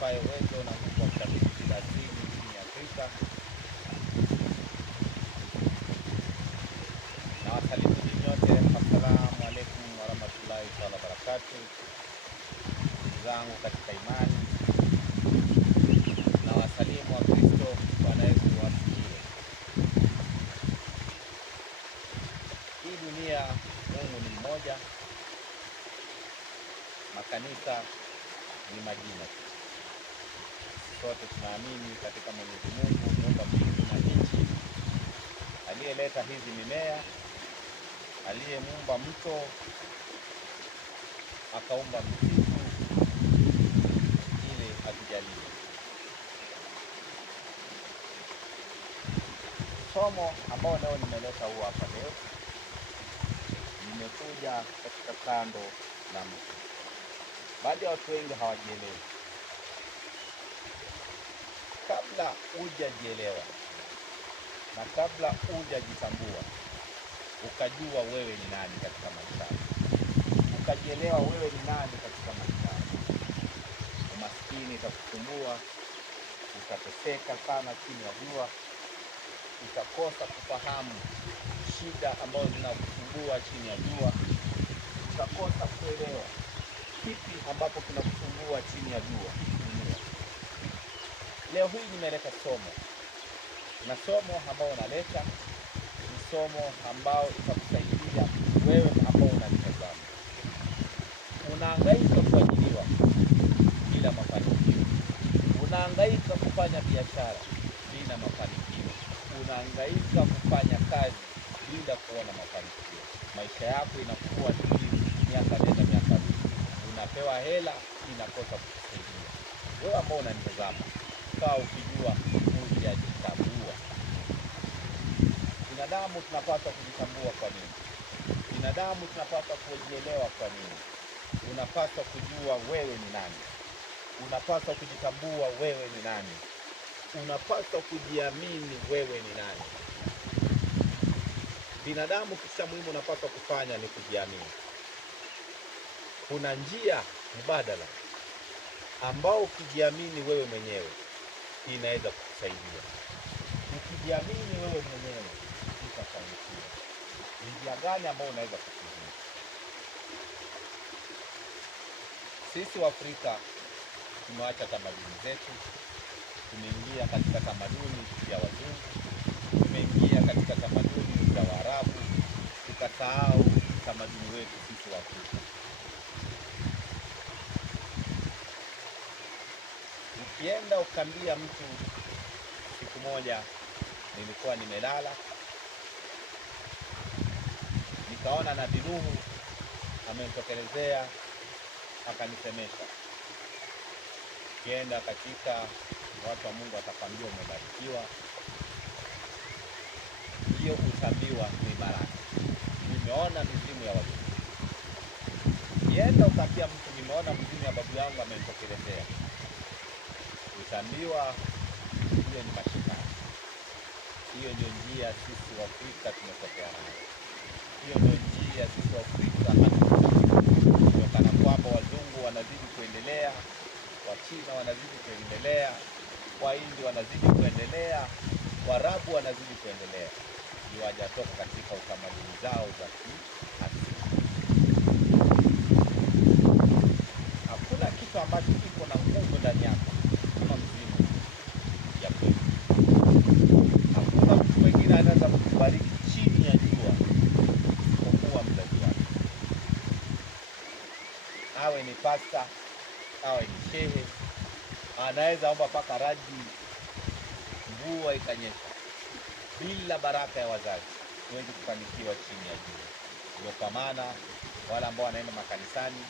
atupaye uwezo na nguvu wa kutafiti kila asili nchini Afrika. Na wasalimu nyote, assalamu alaikum warahmatullahi taala wabarakatuh. Ndugu zangu katika imani, na wasalimu wa Kristo, Bwana Yesu wasifiwe. Hii dunia, Mungu ni mmoja, makanisa ni majina. Sote tunaamini katika Mwenyezi Mungu, muumba mbingu na nchi, aliyeleta hizi mimea, aliyemuumba mto, akaumba msitu ili atujalie. Somo ambao leo nimeleta hapa leo, nimekuja katika kando la mto. Baadhi ya watu wengi hawajielewi. Kabla hujajielewa na kabla hujajitambua, ukajua wewe ni nani katika maisha, ukajielewa wewe ni nani katika maisha, umaskini utakusumbua, utateseka sana chini ya jua, utakosa kufahamu shida ambazo zinakusumbua chini ya jua, utakosa kuelewa kipi ambapo kinakusumbua chini ya jua. Leo hii nimeleta somo, na somo ambao naleta ni somo ambao itakusaidia wewe ambao unanitazama. Unahangaika kuajiriwa bila mafanikio, unahangaika kufanya biashara bila mafanikio, unahangaika kufanya kazi bila kuona mafanikio. Maisha yako inakuwa ni miaka nenda miaka rudi, unapewa hela inakosa kukusaidia. Wewe ambao unanitazama, kaa ukijua hujajitambua. Binadamu tunapaswa kujitambua kwa nini? Binadamu tunapaswa kujielewa kwa nini? Unapaswa kujua wewe ni nani. Unapaswa kujitambua wewe ni nani. Unapaswa kujiamini wewe ni nani. Binadamu, kitu cha muhimu unapaswa kufanya ni kujiamini. Kuna njia mbadala ambao ukijiamini wewe mwenyewe inaweza kukusaidia. Ukijiamini wewe mwenyewe utafanikiwa. Njia gani ambayo unaweza kutumia? Sisi wa Afrika tumeacha tamaduni zetu, tumeingia katika tamaduni ya wazungu, tumeingia katika tamaduni za Waarabu, tukasahau tamaduni wetu sisi wa Afrika. Ukienda ukambia mtu, siku moja nilikuwa nimelala, nikaona Nabii Nuhu amenitokelezea akanisemesha. Ukienda katika watu wa Mungu atakwambia umebarikiwa. Hiyo utaambiwa ni baraka. Nimeona mizimu ya watu. Ukienda ukaambia mtu nimeona mizimu ya babu yangu amenitokelezea, utaambiwa hiyo ni mashitani. Hiyo ndio njia sisi wa Afrika tumetokea nayo. Hiyo ndio njia sisi wa Afrika kutokana kwamba wazungu wanazidi kuendelea, Wachina wanazidi kuendelea, Wahindi wanazidi kuendelea, Waarabu wanazidi kuendelea. Ndio hawajatoka katika utamaduni zao za kiasili. Hakuna kitu ambacho kiko na nguvu ndani yako kama mzimu ya kweli. Hakuna mtu mwingine anaweza kukubariki chini ya jua isipokuwa mzazi wako. Awe ni pasta, awe ni shehe, anaweza omba paka radi mvua ikanyesha. Bila baraka ya wazazi huwezi kufanikiwa chini ya jua. Ndio kwa maana wale ambao wanaenda makanisani,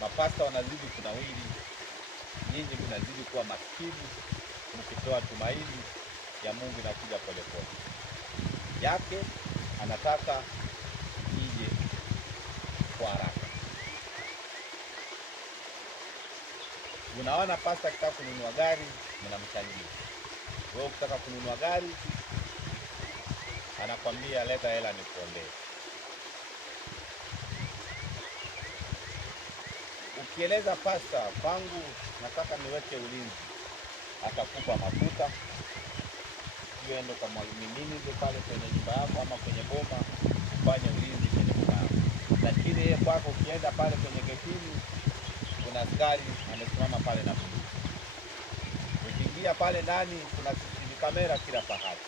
mapasta wanazidi kunawiri, nyinyi mnazidi kuwa maskini, mkitoa tumaini ya Mungu inakuja polepole. Yake anataka ije kwa haraka. Unaona pasta akitaka kununua gari, mnamchangia. Wewe ukitaka kununua gari, anakwambia leta hela nikuombee. Ukieleza pasta, kwangu nataka niweke ulinzi, atakupa mafuta ende kamiminize pale kwenye nyumba yako ama kwenye boma, ufanye ulinzi kwenye nyumba yako. Lakini yeye kwako ukienda pale kwenye getini, kuna askari amesimama pale na bunduki. Ukiingia pale ndani, kuna CCTV kamera kila pahali.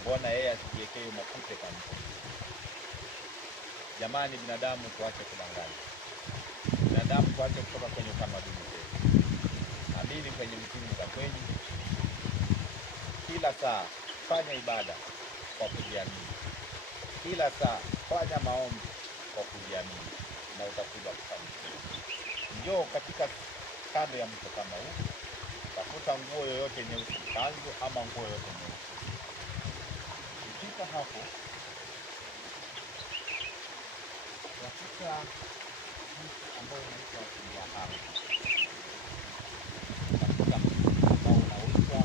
Mbona yeye asijiwekee mafuta kabisa? Jamani, binadamu tuache kudanganya. Binadamu tuache kutoka kwenye utamaduni wetu. Amini kwenye mtindo za kwenye. Kila saa fanya ibada kwa kujiamini. Kila saa fanya maombi kwa kujiamini na utakuja kufanikiwa. Njoo katika kando ya mto kama huu, tafuta nguo yoyote nyeusi, kanzu ama nguo yoyote nyeusi. Ukifika hapo, tafuta mtu ambao unaitwa Kunjahama. Tafuta mtu ambao unaitwa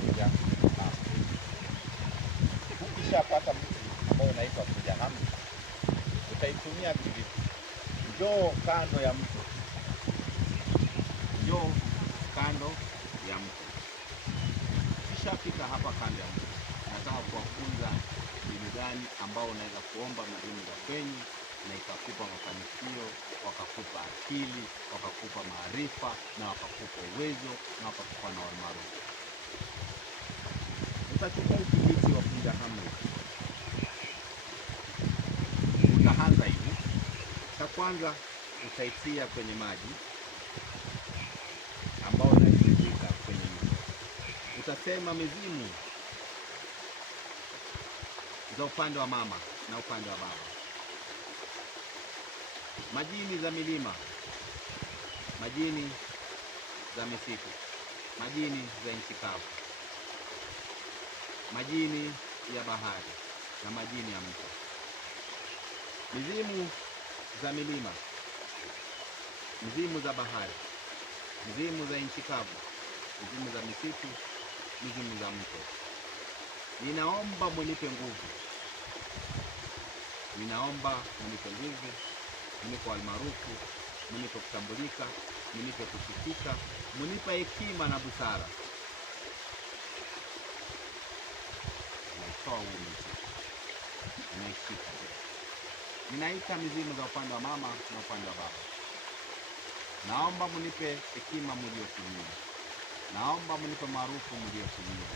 Kunjahama. Ukishapata mtu ambao unaitwa Kunjahama, utaitumia kivipi? Njoo kando ya mto. Njoo kando ya mto. Ukishafika hapa kando ya mto, nataka kuwafunza mbinu gani ambao unaweza kuomba mbinu za kwenye na ikakupa mafanikio, wakakupa akili, wakakupa maarifa na wakakupa uwezo na wakakupa na umaarufu. Utachukua ukijiti wa Kunjahama. Utaanza hivi. Cha kwanza utaitia kwenye maji ambao unatiririka kwenye mto. Utasema mizimu za upande wa mama na upande wa baba, majini za milima, majini za misitu, majini za nchi kavu, majini ya bahari na majini ya mto. Mizimu za milima, mizimu za bahari, mizimu za nchi kavu, mizimu za misitu, mizimu za mto. Ninaomba munipe nguvu. Ninaomba munipe nguvu, munipe almaarufu, munipe kutambulika, munipe kusikika, munipe hekima na busara. Naitoa umi. Naishika. Ninaita mizimu za upande wa mama na upande wa baba. Naomba munipe hekima mliotumia. Naomba munipe maarufu mliotumia.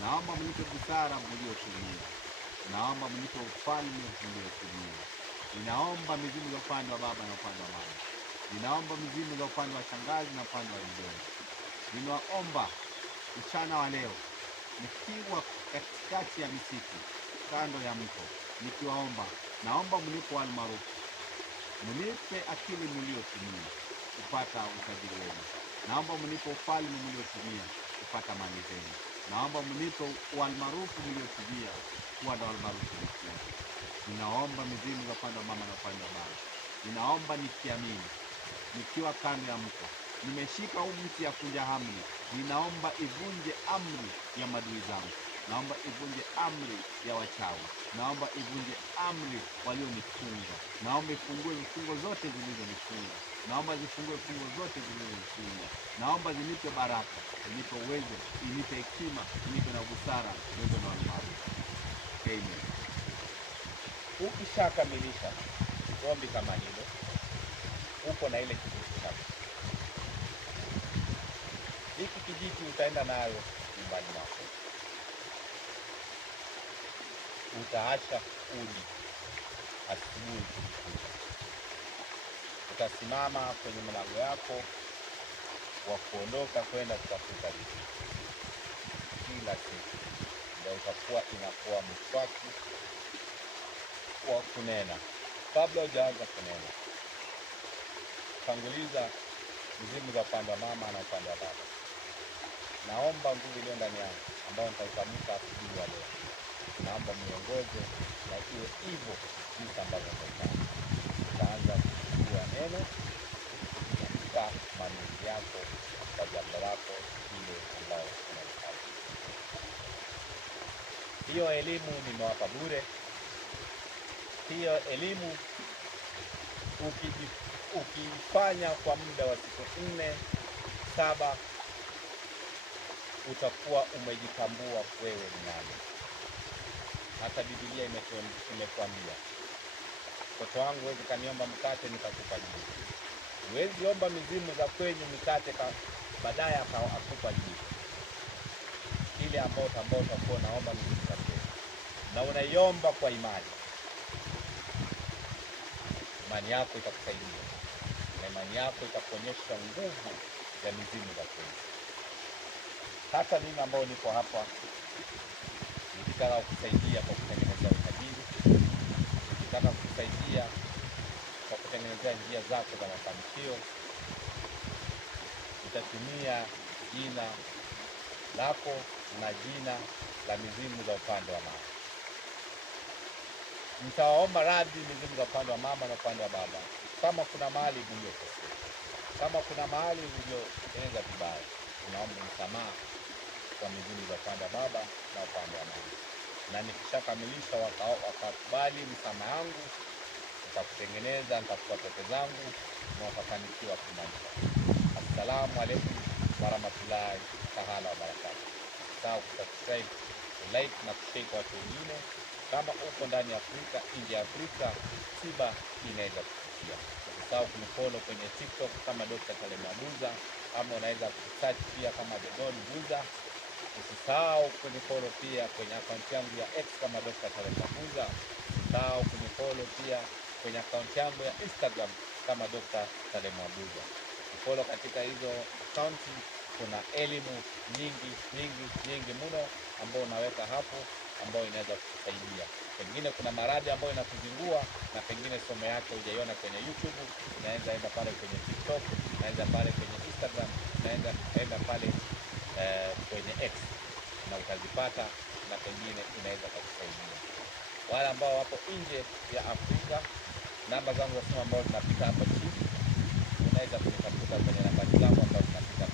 Naomba munipe busara mliotumia. Naomba mnipe ufalme mliotumia. Ninaomba mizimu za upande wa baba na upande wa mama. Ninaomba mizimu za upande wa shangazi na upande wa mjomba. Ninaomba mchana wa leo nikiwa katikati ya misitu, kando ya mto, nikiwaomba, naomba mnipe almaarufu, mnipe akili mliotumia kupata utajiri wenu. Naomba mnipe ufalme mliotumia kupata mali zenu. Naomba mnipe almaarufu mliotumia kuwa na almaarufu mkuu. Ninaomba mizimu za upande wa mama na upande wa baba. Ninaomba nikiamini, nikiwa kando ya mto, nimeshika huu mti ya Kunjahama. Ninaomba ivunje amri ya maadui zangu. Naomba ivunje amri ya wachawi. Naomba ivunje amri walionifunga. Naomba ifungue vifungo zote zilizonifunga. Naomba zifungue vifungo zote zilizonifunga. Naomba zinipe baraka, zinipe uwezo, zinipe hekima, zinipe na busara, uwezo na maarufu. Amen. Ukishakamilisha ombi kama hilo, uko na ile kijiti chako. Hiki kijiti utaenda nayo nyumbani mwako. Utaasha kuni asubuhi kukucha. Utasimama kwenye mlango yako wa kuondoka kwenda kutafuta riziki. Kila siku ndio utakuwa inakuwa mswaki wa kunena. Kabla hujaanza kunena, tanguliza mizimu za upande wa mama na upande wa baba. Naomba nguvu iliyo ndani yangu ambayo nitaitamka asubuhi ya leo. Naomba miongoze na iwe hivyo jinsi ambavyo nitaanza. Utaanza kuchukua neno katika maamuzi yako kwa jambo lako ile ambayo unahitaji. Hiyo elimu nimewapa bure. Hiyo elimu ukifanya kwa muda wa siku 4-7 utakuwa umejitambua wewe ni nani. Hata Biblia imetuambia, mtoto wangu, huwezi kaniomba mkate nikakupa jiwe. Huwezi omba mizimu za kwenyu mikate baadaye akupa jiwe. Ile ambayo utakuwa unaomba mizimu za kwenyu na unaiomba kwa imani, imani yako itakusaidia na imani yako itakuonyesha nguvu ya mizimu za kwenyu. Hata mimi ambao niko hapa nikitaka kukusaidia kwa kutengeneza utajiri, nikitaka kukusaidia kwa kutengenezea njia zako za mafanikio, nitatumia jina lako na jina la mizimu za upande wa mama. Nitawaomba radhi mizimu za upande wa mama na upande wa baba, kama kuna mahali uliokosea, kama kuna mahali uliotengeneza vibaya, tunaomba msamaha kwa mizimu za upande wa baba na upande wa mama. Na nikishakamilisha wakakubali msamaha yangu, nitakutengeneza, nitakupa pete zangu na utafanikiwa kimaisha. Assalamu alaikum warahmatullahi taala wabarakatuh. Sawa, kusubscribe, like na kushare kwa watu wengine. Kama uko ndani ya Afrika, nje ya Afrika, tiba inaweza kufikia. Usisahau kunifollow kwenye TikTok kama Dr. Saleh Mwabuza, ama unaweza kusearch pia kama The Don Buza. Usisahau kunifollow pia kwenye akaunti yangu ya X kama Dr. Saleh Mwabuza. Usisahau kunifollow pia kwenye akaunti yangu ya Instagram kama Dr. Saleh Mwabuza. Follow katika hizo akaunti, kuna elimu nyingi mno ambao unaweka hapo, ambao inaweza kukusaidia. Pengine kuna maradhi ambayo inakuzingua na pengine somo yake hujaiona kwenye YouTube, unaweza enda pale kwenye TikTok, unaweza pale kwenye Instagram, unaweza enda pale kwenye X na utazipata, na pengine inaweza kukusaidia. Wale ambao wapo nje ya Afrika, namba zangu za simu ambazo zinapita hapa chini, unaweza kunitafuta kwenye namba zangu ambazo zinapita